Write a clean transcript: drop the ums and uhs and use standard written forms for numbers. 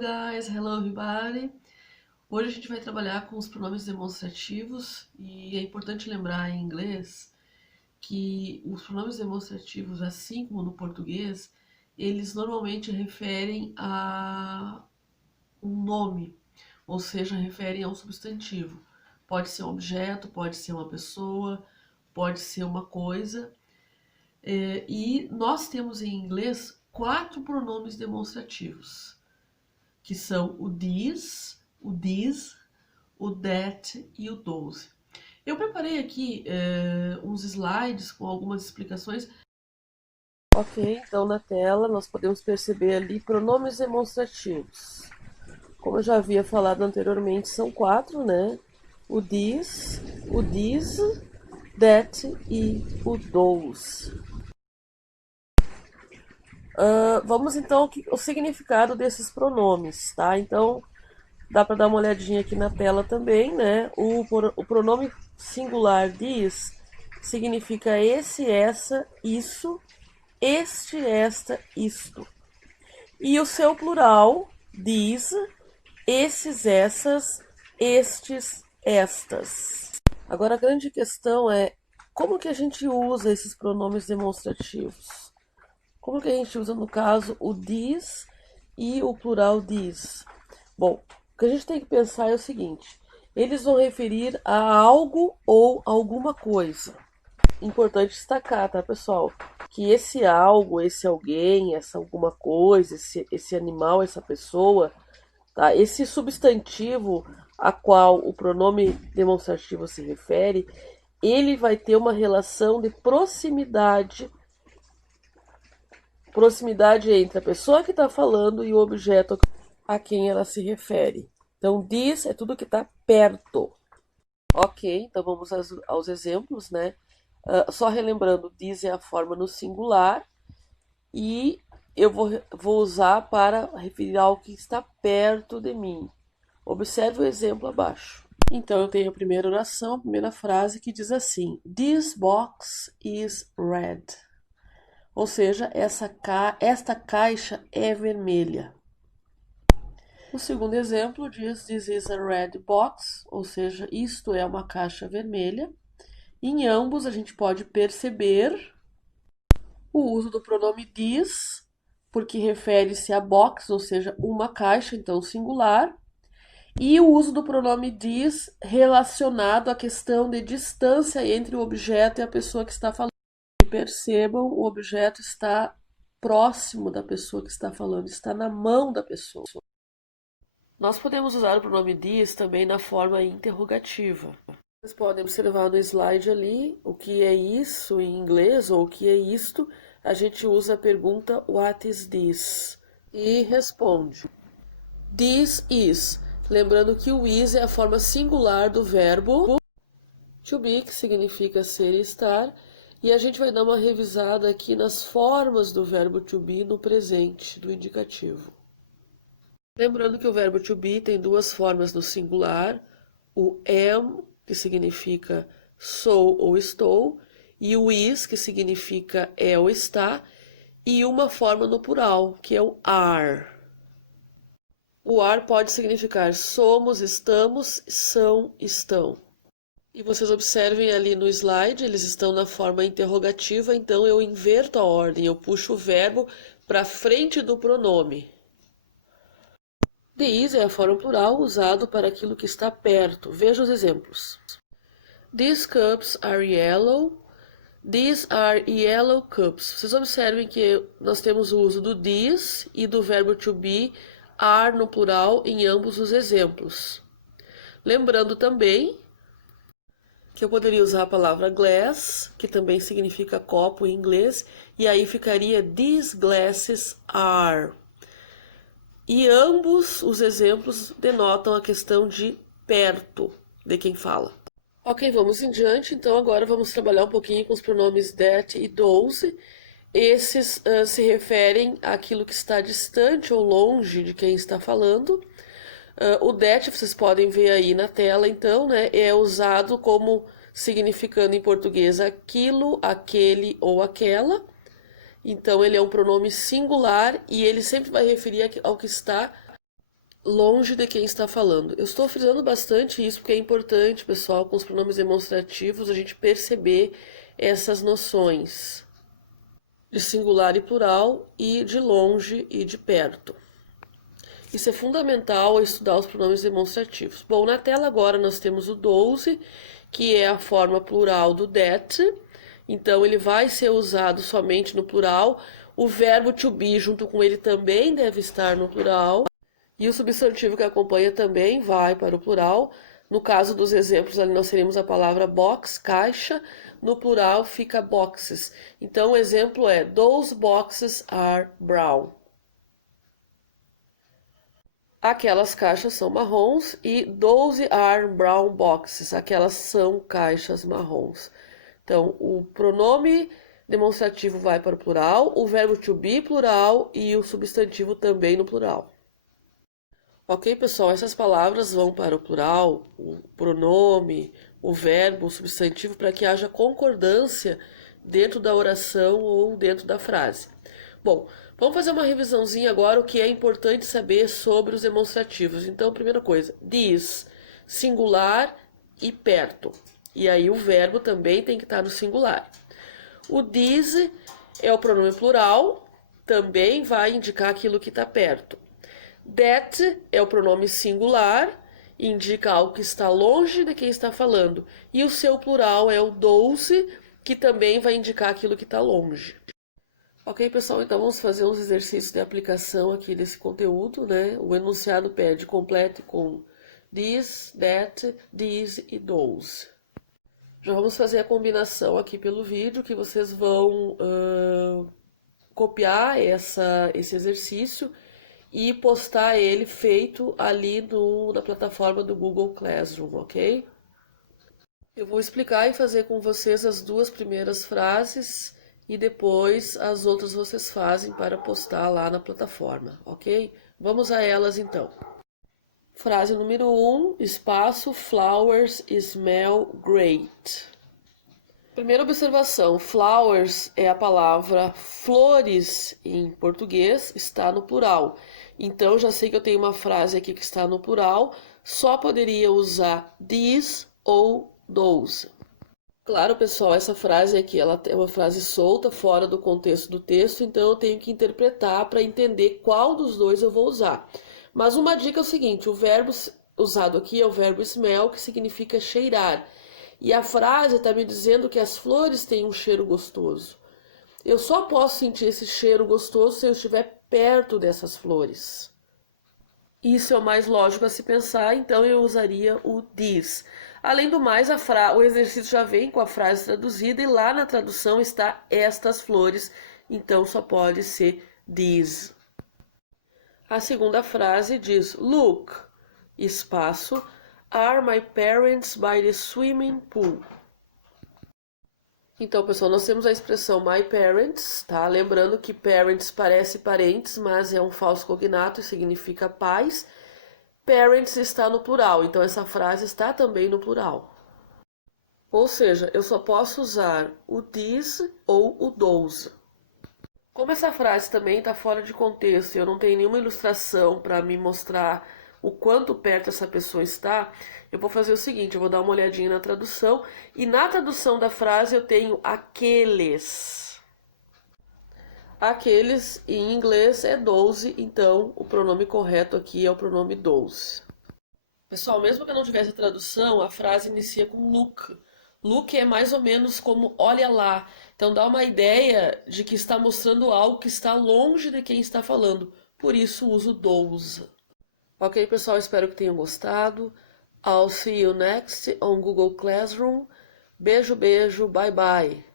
guys, hello everybody. Hoje a gente vai trabalhar com os pronomes demonstrativos e é importante lembrar em inglês que os pronomes demonstrativos, assim como no português, eles normalmente referem a um nome, ou seja, referem a um substantivo. Pode ser um objeto, pode ser uma pessoa, pode ser uma coisa. E nós temos em inglês 4 pronomes demonstrativos, que são o this, o this, o that e o those. Eu preparei aqui uns slides com algumas explicações. Ok, então na tela nós podemos perceber ali pronomes demonstrativos. Como eu já havia falado anteriormente, são 4, né? O this, that e o those. Vamos então ao significado desses pronomes, tá? Então, dá para dar uma olhadinha aqui na tela também, né? O pronome singular this significa esse, essa, isso, este, esta, isto. E o seu plural, these, esses, essas, estes, estas. Agora a grande questão é como que a gente usa esses pronomes demonstrativos? Como que a gente usa, no caso, o this e o plural these? Bom, o que a gente tem que pensar é o seguinte: eles vão referir a algo ou alguma coisa. Importante destacar, tá, pessoal? Que esse algo, esse alguém, essa alguma coisa, esse animal, essa pessoa, tá? Esse substantivo a qual o pronome demonstrativo se refere, ele vai ter uma relação de proximidade entre a pessoa que está falando e o objeto a quem ela se refere. Então, this é tudo que está perto. Ok, então vamos aos exemplos, né? Só relembrando, this é a forma no singular e eu vou usar para referir algo que está perto de mim. Observe o exemplo abaixo. Então, eu tenho a primeira oração, a primeira frase que diz assim: This box is red. Ou seja, esta caixa é vermelha. O segundo exemplo diz This is a red box, ou seja, isto é uma caixa vermelha. Em ambos a gente pode perceber o uso do pronome this, porque refere-se a box, ou seja, uma caixa, então singular, e o uso do pronome this relacionado à questão de distância entre o objeto e a pessoa que está falando. Percebam, o objeto está próximo da pessoa que está falando, está na mão da pessoa. Nós podemos usar o pronome this também na forma interrogativa. Vocês podem observar no slide ali o que é isso em inglês ou o que é isto. A gente usa a pergunta What is this? E responde This is. Lembrando que o is é a forma singular do verbo to be, que significa ser e estar. E a gente vai dar uma revisada aqui nas formas do verbo to be no presente, do indicativo. Lembrando que o verbo to be tem duas formas no singular, o am, que significa sou ou estou, e o is, que significa é ou está, e uma forma no plural, que é o are. O are pode significar somos, estamos, são, estão. E vocês observem ali no slide, eles estão na forma interrogativa, então eu inverto a ordem, eu puxo o verbo para frente do pronome. The is é a forma plural usado para aquilo que está perto. Veja os exemplos. These cups are yellow. These are yellow cups. Vocês observem que nós temos o uso do this e do verbo to be, are no plural, em ambos os exemplos. Lembrando também que eu poderia usar a palavra glass, que também significa copo em inglês, e aí ficaria these glasses are. E ambos os exemplos denotam a questão de perto de quem fala. Ok, vamos em diante, então agora vamos trabalhar um pouquinho com os pronomes that e those. Esses se referem àquilo que está distante ou longe de quem está falando. O that, vocês podem ver aí na tela, então, né, é usado como significando em português aquilo, aquele ou aquela. Então, ele é um pronome singular e ele sempre vai referir ao que está longe de quem está falando. Eu estou frisando bastante isso porque é importante, pessoal, com os pronomes demonstrativos, a gente perceber essas noções de singular e plural e de longe e de perto. Isso é fundamental ao estudar os pronomes demonstrativos. Bom, na tela agora nós temos o 12, que é a forma plural do that. Então, ele vai ser usado somente no plural. O verbo to be junto com ele também deve estar no plural. E o substantivo que acompanha também vai para o plural. No caso dos exemplos, ali nós teremos a palavra box, caixa. No plural fica boxes. Então, o exemplo é: those boxes are brown. Aquelas caixas são marrons e those are brown boxes. Aquelas são caixas marrons. Então, o pronome demonstrativo vai para o plural, o verbo to be plural e o substantivo também no plural. Ok, pessoal? Essas palavras vão para o plural, o pronome, o verbo, o substantivo, para que haja concordância dentro da oração ou dentro da frase. Bom, vamos fazer uma revisãozinha agora, o que é importante saber sobre os demonstrativos. Então, primeira coisa, this, singular e perto. E aí o verbo também tem que estar no singular. O this é o pronome plural, também vai indicar aquilo que está perto. That é o pronome singular, indica algo que está longe de quem está falando. E o seu plural é o those, que também vai indicar aquilo que está longe. Ok, pessoal, então vamos fazer uns exercícios de aplicação aqui desse conteúdo, né? O enunciado pede complete com this, that, these e those. Já vamos fazer a combinação aqui pelo vídeo, que vocês vão copiar esse exercício e postar ele feito ali na plataforma do Google Classroom, ok? Eu vou explicar e fazer com vocês as duas primeiras frases e depois as outras vocês fazem para postar lá na plataforma, ok? Vamos a elas então. Frase número 1, espaço, flowers smell great. Primeira observação, flowers é a palavra flores em português, está no plural. Então, já sei que eu tenho uma frase aqui que está no plural, só poderia usar these ou those. Claro, pessoal, essa frase aqui, ela é uma frase solta, fora do contexto do texto, então eu tenho que interpretar para entender qual dos dois eu vou usar. Mas uma dica é o seguinte, o verbo usado aqui é o verbo smell, que significa cheirar. E a frase está me dizendo que as flores têm um cheiro gostoso. Eu só posso sentir esse cheiro gostoso se eu estiver perto dessas flores. Isso é o mais lógico a se pensar, então eu usaria o this. Além do mais, o exercício já vem com a frase traduzida e lá na tradução está estas flores, então só pode ser these. A segunda frase diz, look, espaço, are my parents by the swimming pool? Então, pessoal, nós temos a expressão my parents, tá? Lembrando que parents parece parentes, mas é um falso cognato e significa pais. Parents está no plural, então essa frase está também no plural. Ou seja, eu só posso usar o this ou o those. Como essa frase também está fora de contexto e eu não tenho nenhuma ilustração para me mostrar o quanto perto essa pessoa está, eu vou fazer o seguinte, eu vou dar uma olhadinha na tradução, e na tradução da frase eu tenho aqueles. Aqueles em inglês é those, então o pronome correto aqui é o pronome those. Pessoal, mesmo que eu não tivesse a tradução, a frase inicia com look. Look é mais ou menos como olha lá, então dá uma ideia de que está mostrando algo que está longe de quem está falando, por isso uso those. Ok, pessoal, espero que tenham gostado. I'll see you next on Google Classroom. Beijo, beijo, bye bye.